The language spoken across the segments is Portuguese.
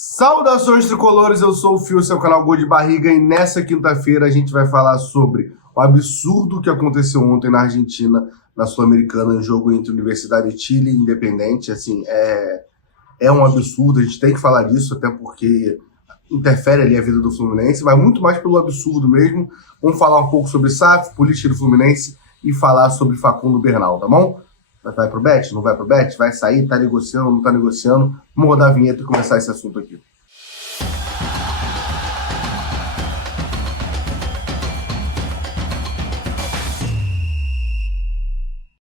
Saudações tricolores, eu sou o Fio, seu canal Gol de Barriga, e nessa quinta-feira a gente vai falar sobre o absurdo que aconteceu ontem na Argentina, na Sul-Americana, em jogo entre Universidade de Chile e Independente. Assim, é um absurdo, a gente tem que falar disso, até porque interfere ali a vida do Fluminense, mas muito mais pelo absurdo mesmo. Vamos falar um pouco sobre SAF, política do Fluminense e falar sobre Facundo Bernal, tá bom? Vai pro bet? Não vai pro bet? Vai sair? Tá negociando? Não tá negociando? Vamos rodar a vinheta e começar esse assunto aqui.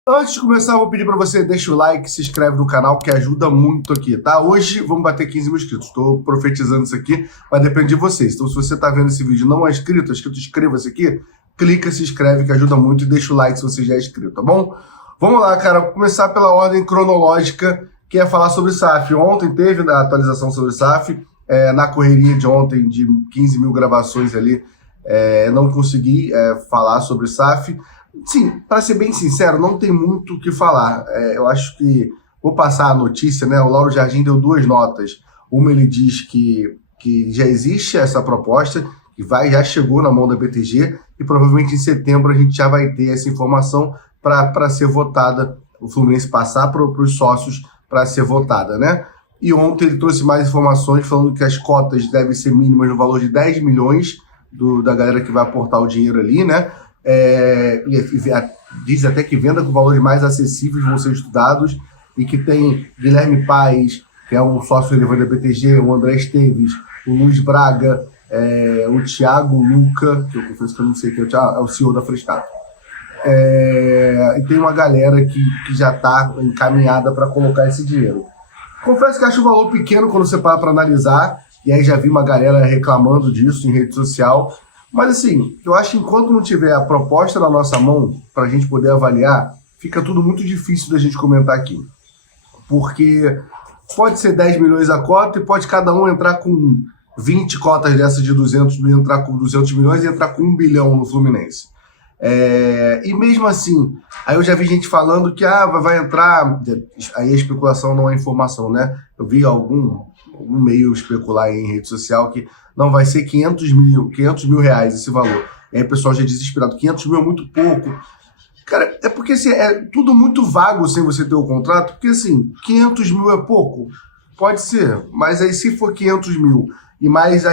Antes de começar, eu vou pedir para você deixa o like, se inscreve no canal, que ajuda muito aqui, tá? Hoje vamos bater 15 mil inscritos. Estou profetizando isso aqui, mas depende de vocês. Então, se você tá vendo esse vídeo e não é inscrito, inscreva-se aqui, clica, se inscreve, que ajuda muito, e deixa o like se você já é inscrito, tá bom? Vamos lá, cara, vou começar pela ordem cronológica, que é falar sobre SAF. Ontem teve a atualização sobre SAF, na correria de ontem, de 15 mil gravações ali, não consegui falar sobre SAF. Sim, para ser bem sincero, não tem muito o que falar. Eu acho que vou passar a notícia, né? O Lauro Jardim deu duas notas. Uma, ele diz que já existe essa proposta, que já chegou na mão da BTG, e provavelmente em setembro a gente já vai ter essa informação para ser votada, o Fluminense passar para os sócios para ser votada, né? E ontem ele trouxe mais informações falando que as cotas devem ser mínimas no valor de 10 milhões da galera que vai aportar o dinheiro ali, né? Diz até que venda com valores mais acessíveis vão ser estudados, e que tem Guilherme Paes, que é um sócio relevante da BTG, o André Esteves, o Luiz Braga, o Thiago Luca, que eu confesso que eu não sei quem é o CEO da Frescato. E tem uma galera que já está encaminhada para colocar esse dinheiro. Confesso que acho o valor pequeno quando você para analisar, e aí já vi uma galera reclamando disso em rede social, mas assim, eu acho que enquanto não tiver a proposta na nossa mão para a gente poder avaliar, fica tudo muito difícil da gente comentar aqui. Porque pode ser 10 milhões a cota e pode cada um entrar com 20 cotas dessas de 200, entrar com 200 milhões e entrar com 1 bilhão no Fluminense. E mesmo assim, aí eu já vi gente falando que vai entrar, aí a especulação não é informação, né? Eu vi algum meio especular em rede social que não vai ser 500 mil reais esse valor. E aí o pessoal já é desesperado, 500 mil é muito pouco. Cara, é porque assim, é tudo muito vago sem você ter o contrato, porque assim, 500 mil é pouco? Pode ser, mas aí se for 500 mil e mais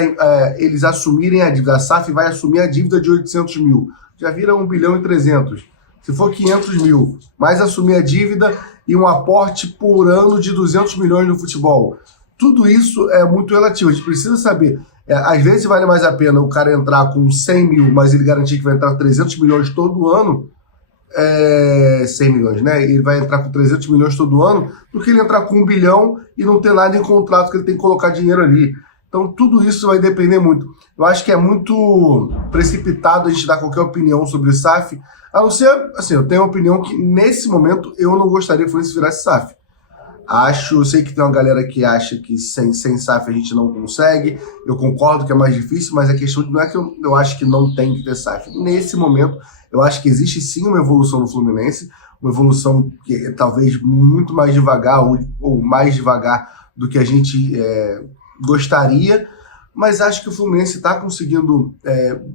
eles assumirem a dívida, a SAF vai assumir a dívida de 800 mil, já vira 1 bilhão e 300. Se for 500 mil, mais assumir a dívida e um aporte por ano de 200 milhões no futebol. Tudo isso é muito relativo, a gente precisa saber. Às vezes vale mais a pena o cara entrar com 100 mil, mas ele garantir que vai entrar 300 milhões todo ano, 100 milhões, né? Ele vai entrar com 300 milhões todo ano, do que ele entrar com 1 bilhão e não ter nada em contrato que ele tem que colocar dinheiro ali. Então tudo isso vai depender muito. Eu acho que é muito precipitado a gente dar qualquer opinião sobre o SAF, a não ser, assim, eu tenho a opinião que nesse momento eu não gostaria que o Fluminense virasse SAF. Sei que tem uma galera que acha que sem SAF a gente não consegue, eu concordo que é mais difícil, mas a questão não é que eu acho que não tem que ter SAF. Nesse momento, eu acho que existe sim uma evolução no Fluminense, uma evolução que é talvez muito mais devagar ou mais devagar do que a gente gostaria, mas acho que o Fluminense está conseguindo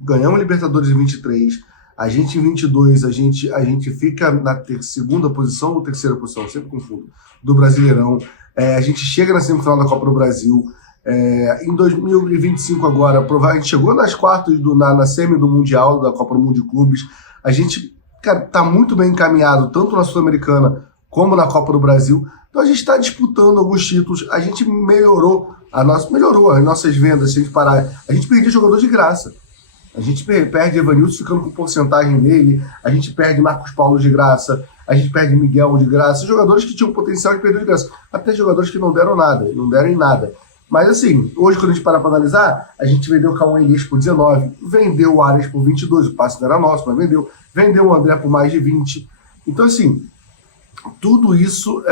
ganhar uma Libertadores em 23, a gente em 22, a gente fica na segunda posição ou terceira posição, sempre confundo, do Brasileirão, a gente chega na semifinal da Copa do Brasil, em 2025 agora, a gente chegou nas quartas, na semi do Mundial, da Copa do Mundo de Clubes, a gente, cara, tá muito bem encaminhado, tanto na Sul-Americana como na Copa do Brasil, então a gente está disputando alguns títulos, a gente melhorou as nossas vendas, se a gente parar, a gente perdia jogador de graça. A gente perde Evanilson ficando com porcentagem dele, a gente perde Marcos Paulo de graça, a gente perde Miguel de graça, jogadores que tinham potencial de perder de graça, até jogadores que não deram nada, não deram em nada. Mas assim, hoje quando a gente parar para analisar, a gente vendeu o Cauã Elias por 19, vendeu o Arias por 22, o passe não era nosso, mas vendeu o André por mais de 20. Então assim, tudo isso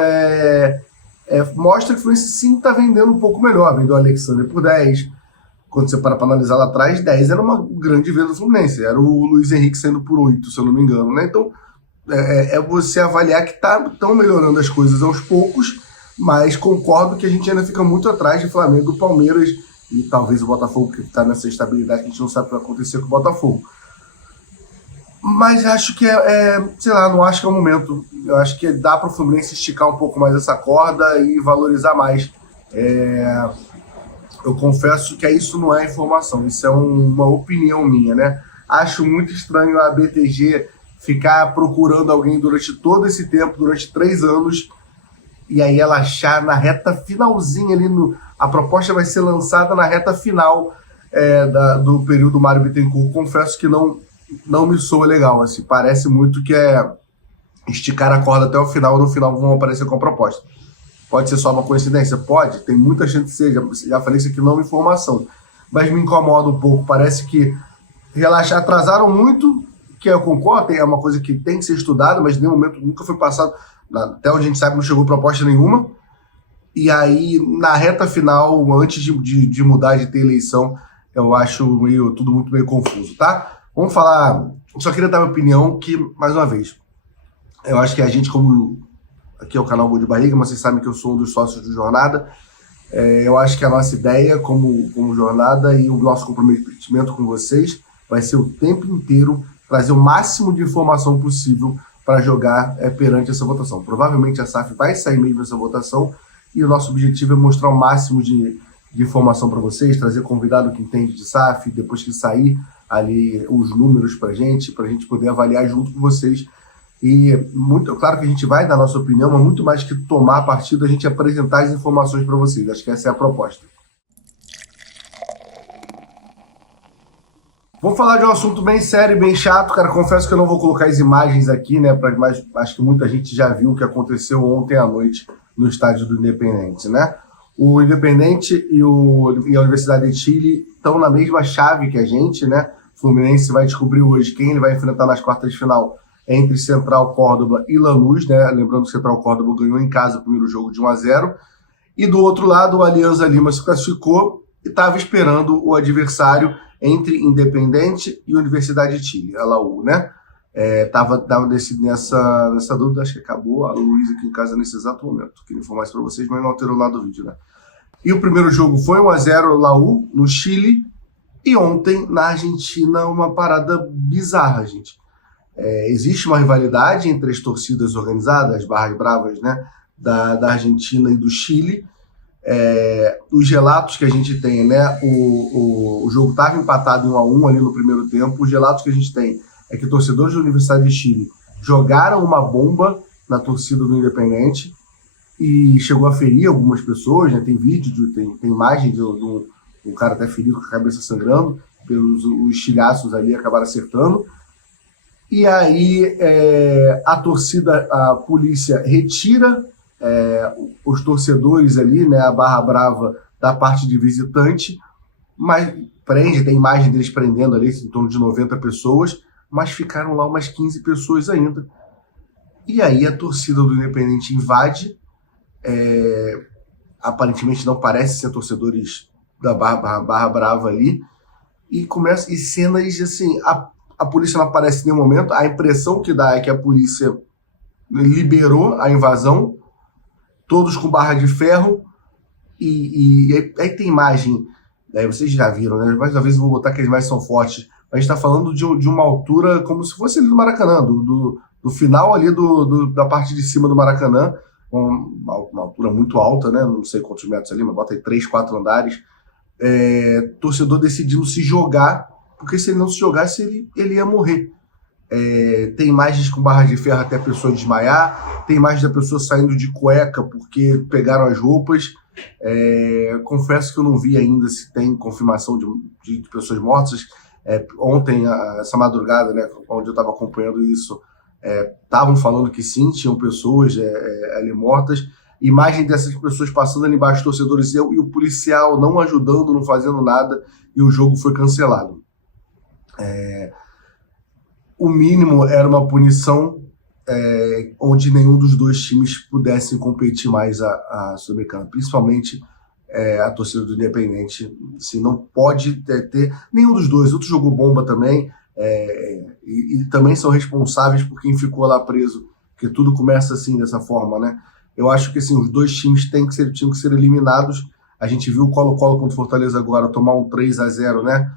mostra que o Fluminense sim está vendendo um pouco melhor, vendeu o Alexandre por 10, quando você para analisar lá atrás, 10 era uma grande venda do Fluminense, era o Luiz Henrique saindo por 8, se eu não me engano, né? Então, você avaliar que estão melhorando as coisas aos poucos, Mas concordo que a gente ainda fica muito atrás de Flamengo e Palmeiras, e talvez o Botafogo, que está nessa estabilidade que a gente não sabe o que vai acontecer com o Botafogo. Mas acho que sei lá, não acho que é o momento. Eu acho que dá para o Fluminense esticar um pouco mais essa corda e valorizar mais. Eu confesso que isso não é informação, isso é uma opinião minha, né? Acho muito estranho a BTG ficar procurando alguém durante todo esse tempo, durante 3 anos, e aí ela achar na reta finalzinha ali, a proposta vai ser lançada na reta final do período Mário Bittencourt. Confesso que não me soa legal, assim, parece muito que é esticar a corda até o final, no final vão aparecer com a proposta. Pode ser só uma coincidência? Pode, tem muita chance de ser, já falei isso aqui, não é informação, mas me incomoda um pouco, parece que atrasaram muito, que eu concordo, é uma coisa que tem que ser estudada, mas em nenhum momento nunca foi passado, até onde a gente sabe não chegou proposta nenhuma, e aí na reta final, antes de mudar, de ter eleição, eu acho tudo muito meio confuso, tá? Vamos falar, eu só queria dar minha opinião, que, mais uma vez, eu acho que a gente, como aqui é o canal Gol de Barriga, mas vocês sabem que eu sou um dos sócios do Jornada, eu acho que a nossa ideia como Jornada e o nosso comprometimento com vocês vai ser o tempo inteiro trazer o máximo de informação possível para jogar perante essa votação. Provavelmente a SAF vai sair mesmo nessa votação e o nosso objetivo é mostrar o máximo de informação para vocês, trazer convidado que entende de SAF, depois que sair ali os números para a gente poder avaliar junto com vocês. E claro que a gente vai dar a nossa opinião, mas muito mais que tomar partido, a gente apresentar as informações para vocês. Acho que essa é a proposta. Vamos falar de um assunto bem sério, bem chato, cara. Confesso que eu não vou colocar as imagens aqui, né? Mas acho que muita gente já viu o que aconteceu ontem à noite no estádio do Independente, né? O Independente e a Universidade de Chile estão na mesma chave que a gente, né? O Fluminense vai descobrir hoje quem ele vai enfrentar nas quartas de final entre Central Córdoba e Lanús, né? Lembrando que Central Córdoba ganhou em casa o primeiro jogo de 1-0. E do outro lado, o Alianza Lima se classificou e estava esperando o adversário entre Independente e Universidade de Chile, a Laú, né? Tava nessa dúvida, acho que acabou a Luísa aqui em casa nesse exato momento. Queria informar isso para vocês, mas não alterou nada do vídeo, né? E o primeiro jogo foi 1-0 Laú, no Chile, e ontem, na Argentina, uma parada bizarra, gente. Existe uma rivalidade entre as torcidas organizadas, as barras bravas, né, da Argentina e do Chile. Os relatos que a gente tem, né, o jogo estava empatado em 1-1 ali no primeiro tempo. Os relatos que a gente tem é que torcedores da Universidade de Chile jogaram uma bomba na torcida do Independente e chegou a ferir algumas pessoas, né? Tem vídeo, tem imagem de um cara até ferido com a cabeça sangrando, pelos os estilhaços ali acabaram acertando. E aí a polícia retira os torcedores ali, né, a barra brava da parte de visitante, mas tem imagem deles prendendo ali em torno de 90 pessoas, mas ficaram lá umas 15 pessoas ainda. E aí a torcida do Independente invade, aparentemente não parece ser torcedores da barra brava ali, e cenas assim, a polícia não aparece em nenhum momento, a impressão que dá é que a polícia liberou a invasão, todos com barra de ferro, e aí tem imagem, vocês já viram, né? Mais uma vez eu vou botar que as imagens são fortes, mas a gente está falando de uma altura como se fosse ali do Maracanã, do final ali da parte de cima do Maracanã, uma altura muito alta, né? Não sei quantos metros ali, mas bota aí 3, 4 andares. Torcedor decidindo se jogar, porque se ele não se jogasse, ele ia morrer. Tem imagens com barra de ferro até a pessoa desmaiar, tem imagens da pessoa saindo de cueca porque pegaram as roupas. Confesso que eu não vi ainda se tem confirmação de pessoas mortas. Ontem, essa madrugada, né, onde eu estava acompanhando isso, estavam falando que sim, tinham pessoas ali mortas. Imagem dessas pessoas passando ali embaixo, torcedores, e o policial não ajudando, não fazendo nada, e o jogo foi cancelado. O mínimo era uma punição onde nenhum dos dois times pudessem competir mais a Sul-Americana, principalmente a torcida do Independente. Assim, não pode ter nenhum dos dois. Outro jogou bomba também, e também são responsáveis por quem ficou lá preso, porque tudo começa assim, dessa forma, né? Eu acho que assim, os dois times tinham que ser eliminados. A gente viu o Colo-Colo contra o Fortaleza agora tomar um 3-0, né?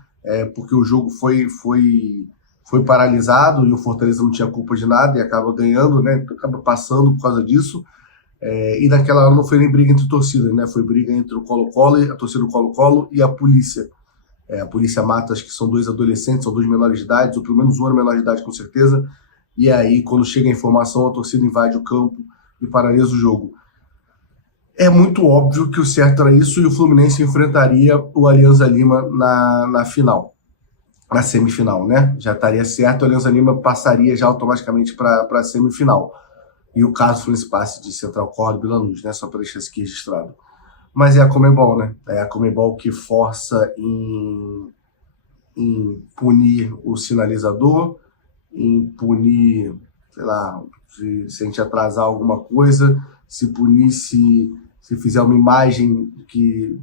Porque o jogo foi paralisado e o Fortaleza não tinha culpa de nada e acaba ganhando, né? Acaba passando por causa disso. E naquela hora não foi nem briga entre torcidas, né? Foi briga entre o Colo-Colo, a torcida do Colo-Colo e a polícia. A polícia mata, acho que são 2 adolescentes, são 2 menores de idade, ou pelo menos um é menor de idade com certeza. E aí, quando chega a informação, a torcida invade o campo e paralisa o jogo. É muito óbvio que o certo era isso e o Fluminense enfrentaria o Alianza Lima na final, na semifinal, né? Já estaria certo, o Alianza Lima passaria já automaticamente para a semifinal. E o caso Fluminense passe de Central Córdoba e Lanús, né? Só para deixar isso aqui registrado. Mas é a Conmebol, né? É a Conmebol que força em punir o sinalizador, em punir, sei lá, se a gente atrasar alguma coisa, se punir se fizer uma imagem que...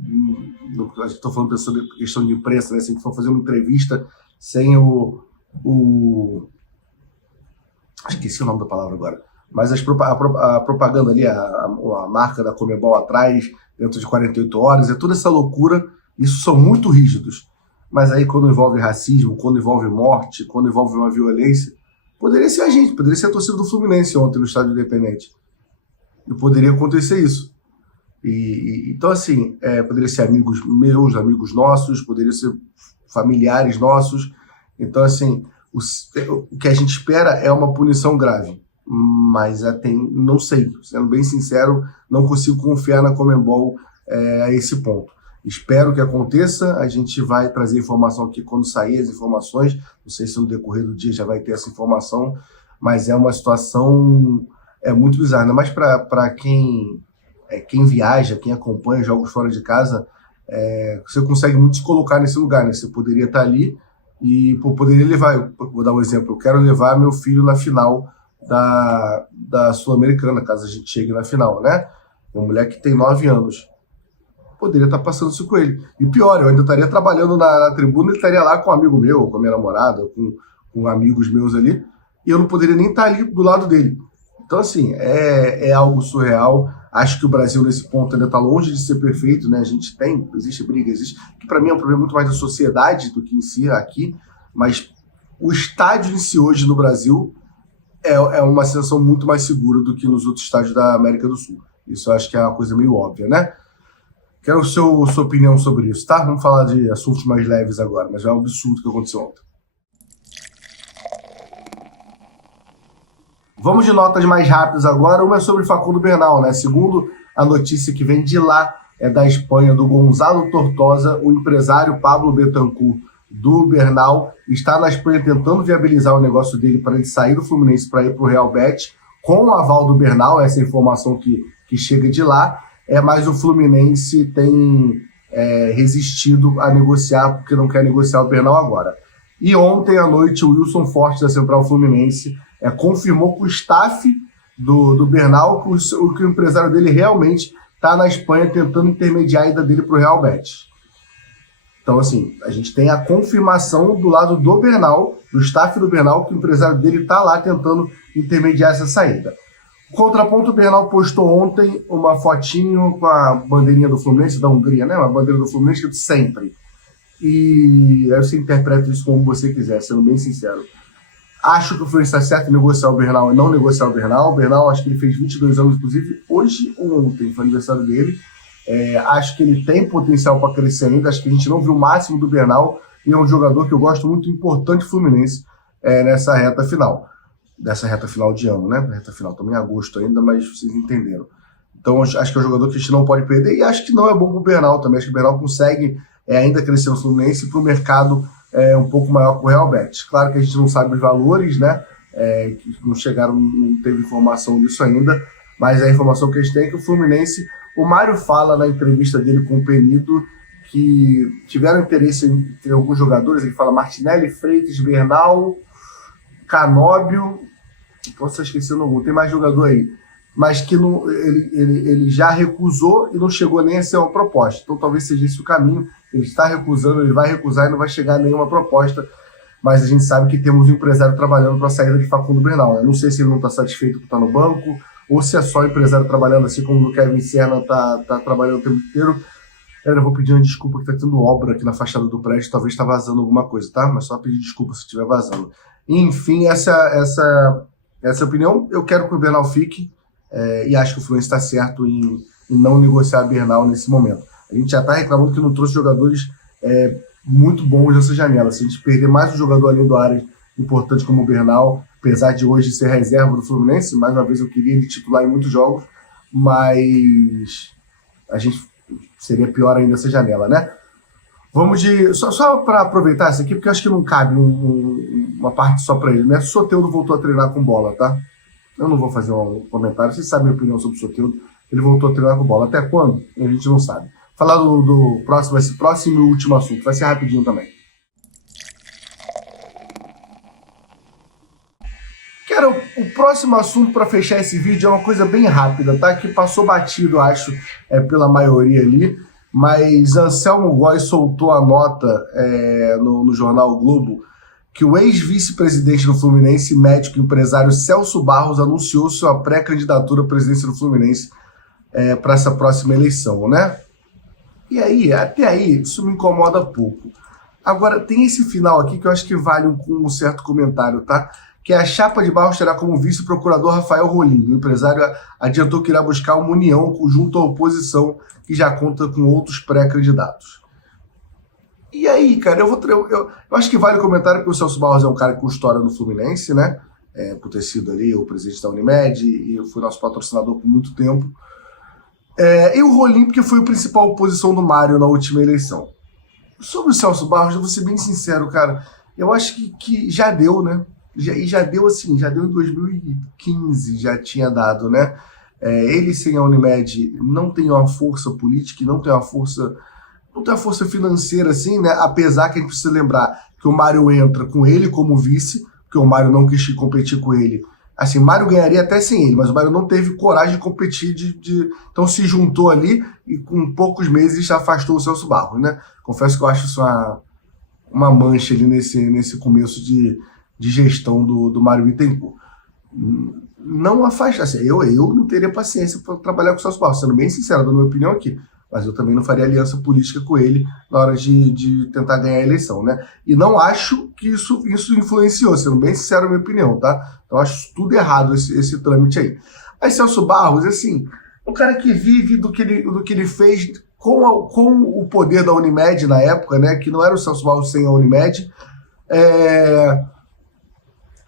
A gente está falando pensando em questão de imprensa, né? Se a gente for fazer uma entrevista sem esqueci o nome da palavra agora. Mas a propaganda ali, a marca da Conmebol atrás, dentro de 48 horas, é toda essa loucura. Isso são muito rígidos. Mas aí quando envolve racismo, quando envolve morte, quando envolve uma violência, poderia ser a gente, poderia ser a torcida do Fluminense ontem no Estádio Independente. E poderia acontecer isso. Então assim, poderia ser amigos meus, amigos nossos, poderia ser familiares nossos. Então assim, o que a gente espera é uma punição grave. Mas não sei, sendo bem sincero, não consigo confiar na Conmebol a esse ponto. Espero que aconteça, a gente vai trazer informação aqui quando sair as informações, não sei se no decorrer do dia já vai ter essa informação, mas é uma situação muito bizarra, ainda mais para quem viaja, quem acompanha jogos fora de casa, você consegue muito se colocar nesse lugar, né? Você poderia estar ali e poderia levar, vou dar um exemplo, eu quero levar meu filho na final da Sul-Americana, caso a gente chegue na final, né? Uma mulher que tem 9 anos. Poderia estar passando isso com ele. E pior, eu ainda estaria trabalhando na tribuna, ele estaria lá com um amigo meu, com a minha namorada, com amigos meus ali, e eu não poderia nem estar ali do lado dele. Então, assim, é algo surreal. Acho que o Brasil, nesse ponto, ainda está longe de ser perfeito, né? A gente existe briga, que para mim é um problema muito mais da sociedade do que em si aqui, mas o estádio em si hoje no Brasil é uma sensação muito mais segura do que nos outros estádios da América do Sul. Isso eu acho que é uma coisa meio óbvia, né? Quero sua opinião sobre isso, tá? Vamos falar de assuntos mais leves agora, mas é um absurdo que aconteceu ontem. Vamos de notas mais rápidas agora. Uma é sobre Facundo Bernal, né? Segundo a notícia que vem de lá, da Espanha, do Gonzalo Tortosa, o empresário Pablo Betancur do Bernal está na Espanha tentando viabilizar o negócio dele para ele sair do Fluminense para ir para o Real Betis, com o aval do Bernal, essa informação que chega de lá, mas o Fluminense tem resistido a negociar, porque não quer negociar o Bernal agora. E ontem à noite o Wilson Forte da Central Fluminense confirmou com o staff do Bernal que o empresário dele realmente está na Espanha tentando intermediar a ida dele para o Real Betis. Então, assim, a gente tem a confirmação do lado do Bernal, do staff do Bernal, que o empresário dele está lá tentando intermediar essa saída. O contraponto, o Bernal postou ontem uma fotinho com a bandeirinha do Fluminense, da Hungria, né? Uma bandeira do Fluminense de sempre. E aí você interpreta isso como você quiser, sendo bem sincero. Acho que o Fluminense está certo em negociar o Bernal e não negociar o Bernal. O Bernal, acho que ele fez 22 anos, inclusive, hoje ou ontem, foi aniversário dele. Acho que ele tem potencial para crescer ainda. Acho que a gente não viu o máximo do Bernal e é um jogador que eu gosto muito, importante Fluminense nessa reta final. Dessa reta final de ano, né? Reta final, estamos em agosto ainda, mas vocês entenderam. Então acho que é um jogador que a gente não pode perder e acho que não é bom para o Bernal também. Acho que o Bernal consegue ainda crescer no Fluminense para o mercado um pouco maior que o Real Betis. Claro que a gente não sabe os valores, né? Que não chegaram, não teve informação disso ainda, mas a informação que a gente tem é que o Fluminense... O Mário fala na entrevista dele com o Penido que tiveram interesse em alguns jogadores, ele fala Martinelli, Freitas, Bernal, Canóbio, posso estar esquecendo algum, tem mais jogador aí, mas que não, ele já recusou e não chegou nem a ser uma proposta. Então talvez seja esse o caminho, ele está recusando, ele vai recusar e não vai chegar a nenhuma proposta, mas a gente sabe que temos um empresário trabalhando para a saída de Facundo Bernal. Eu não sei se ele não está satisfeito por estar no banco, ou se é só empresário trabalhando, assim como o Kevin Serna tá trabalhando o tempo inteiro. Eu vou pedir uma desculpa que tá tendo obra aqui na fachada do prédio, talvez tá vazando alguma coisa, tá? Mas só pedir desculpa se estiver vazando. Enfim, essa é a opinião. Eu quero que o Bernal fique, e acho que o Fluminense está certo em não negociar a Bernal nesse momento. A gente já está reclamando que não trouxe jogadores muito bons nessa janela. Se a gente perder mais um jogador ali do área importante como o Bernal, apesar de hoje ser reserva do Fluminense, mais uma vez eu queria ele titular em muitos jogos, mas a gente seria pior ainda essa janela, né? Vamos de... Só para aproveitar isso aqui, porque eu acho que não cabe uma parte só para ele, né? Soteldo voltou a treinar com bola, tá? Eu não vou fazer um comentário, vocês sabem a minha opinião sobre o Soteldo. Ele voltou a treinar com bola. Até quando? A gente não sabe. Falar do próximo, vai ser próximo e último assunto. Vai ser rapidinho também. Cara, o próximo assunto para fechar esse vídeo é uma coisa bem rápida, tá? Que passou batido, acho, pela maioria ali. Mas Anselmo Góes soltou a nota no jornal o Globo que o ex-vice-presidente do Fluminense, médico e empresário Celso Barros, anunciou sua pré-candidatura à presidência do Fluminense para essa próxima eleição, né? E aí, até aí, isso me incomoda pouco. Agora, tem esse final aqui que eu acho que vale um certo comentário, tá? Que a chapa de Barros terá como vice-procurador Rafael Rolim. O empresário adiantou que irá buscar uma união junto à oposição, que já conta com outros pré-candidatos. E aí, cara, eu acho que vale o comentário porque o Celso Barros é um cara com história no Fluminense, né? Por ter sido ali o presidente da Unimed e foi nosso patrocinador por muito tempo. E o Rolim, porque foi a principal oposição do Mário na última eleição. Sobre o Celso Barros, eu vou ser bem sincero, cara, eu acho que já deu, né? Já deu assim, já deu em 2015, já tinha dado, né? Ele sem a Unimed não tem uma força política, não tem uma força financeira assim, né? Apesar que a gente precisa lembrar que o Mário entra com ele como vice, porque o Mário não quis competir com ele. Assim, Mário ganharia até sem ele, mas o Mário não teve coragem de competir, então se juntou ali e com poucos meses já afastou o Celso Barros, né? Confesso que eu acho isso uma mancha ali nesse começo de gestão do Mário Bittencourt. Não afasta, assim, eu não teria paciência para trabalhar com o Celso Barros, sendo bem sincero, dando minha opinião aqui. Mas eu também não faria aliança política com ele na hora de tentar ganhar a eleição, né? E não acho que isso influenciou, sendo bem sincero a minha opinião, tá? Então acho tudo errado esse trâmite aí. Aí Celso Barros, assim, um cara que vive do que ele fez com o poder da Unimed na época, né? Que não era o Celso Barros sem a Unimed.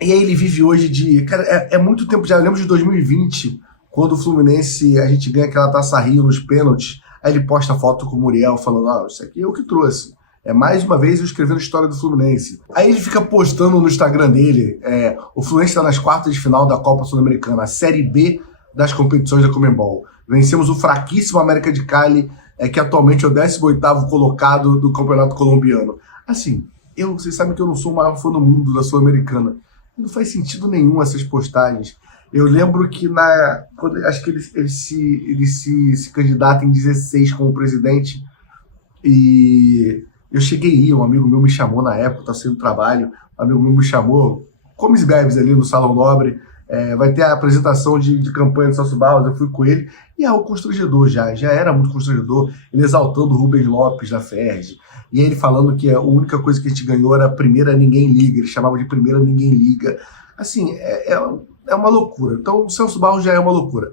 E aí ele vive hoje Cara, é muito tempo já. Eu lembro de 2020, quando o Fluminense, a gente ganha aquela Taça Rio nos pênaltis. Aí ele posta foto com o Muriel falando, isso aqui é eu que trouxe. Mais uma vez eu escrevendo a história do Fluminense. Aí ele fica postando no Instagram dele, o Fluminense está nas quartas de final da Copa Sul-Americana, a Série B das competições da Conmebol. Vencemos o fraquíssimo América de Cali, que atualmente é o 18º colocado do Campeonato Colombiano. Assim, vocês sabem que eu não sou o maior fã do mundo da Sul-Americana. Não faz sentido nenhum essas postagens. Eu lembro que acho que ele se candidata em 16 como presidente e eu cheguei aí, um amigo meu me chamou na época, tá sendo trabalho, um amigo meu me chamou, comes e bebes ali no Salão Nobre, vai ter a apresentação de campanha do Celso Barros, eu fui com ele, e é o constrangedor já era muito constrangedor, ele exaltando o Rubens Lopes da Ferj, e ele falando que a única coisa que a gente ganhou era a primeira ninguém liga, ele chamava de primeira ninguém liga, assim, é uma loucura. Então o Celso Barros já é uma loucura.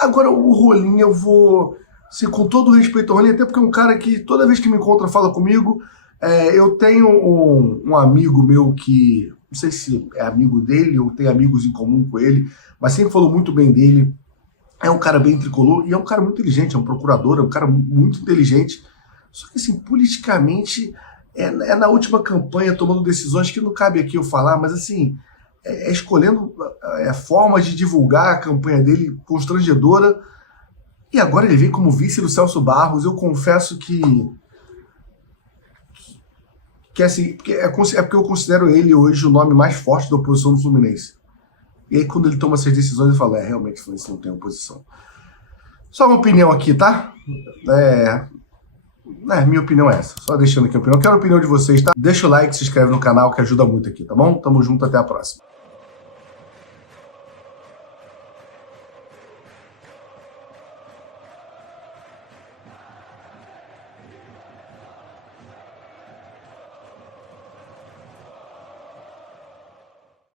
Agora o Rolim, eu vou, assim, com todo o respeito ao Rolim, até porque é um cara que toda vez que me encontra fala comigo. Eu tenho um amigo meu que, não sei se é amigo dele ou tem amigos em comum com ele, mas sempre falou muito bem dele. É um cara bem tricolor e é um cara muito inteligente, é um procurador, é um cara muito inteligente. Só que assim, politicamente, na última campanha tomando decisões que não cabe aqui eu falar, mas assim, escolhendo formas de divulgar a campanha dele constrangedora, e agora ele vem como vice do Celso Barros. Eu confesso que assim, é porque eu considero ele hoje o nome mais forte da oposição do Fluminense. E aí quando ele toma essas decisões eu falo, realmente o Fluminense não tem oposição. Só uma opinião aqui, tá? Minha opinião é essa. Só deixando aqui a opinião. Quero a opinião de vocês, tá? Deixa o like, se inscreve no canal que ajuda muito aqui, tá bom? Tamo junto, até a próxima.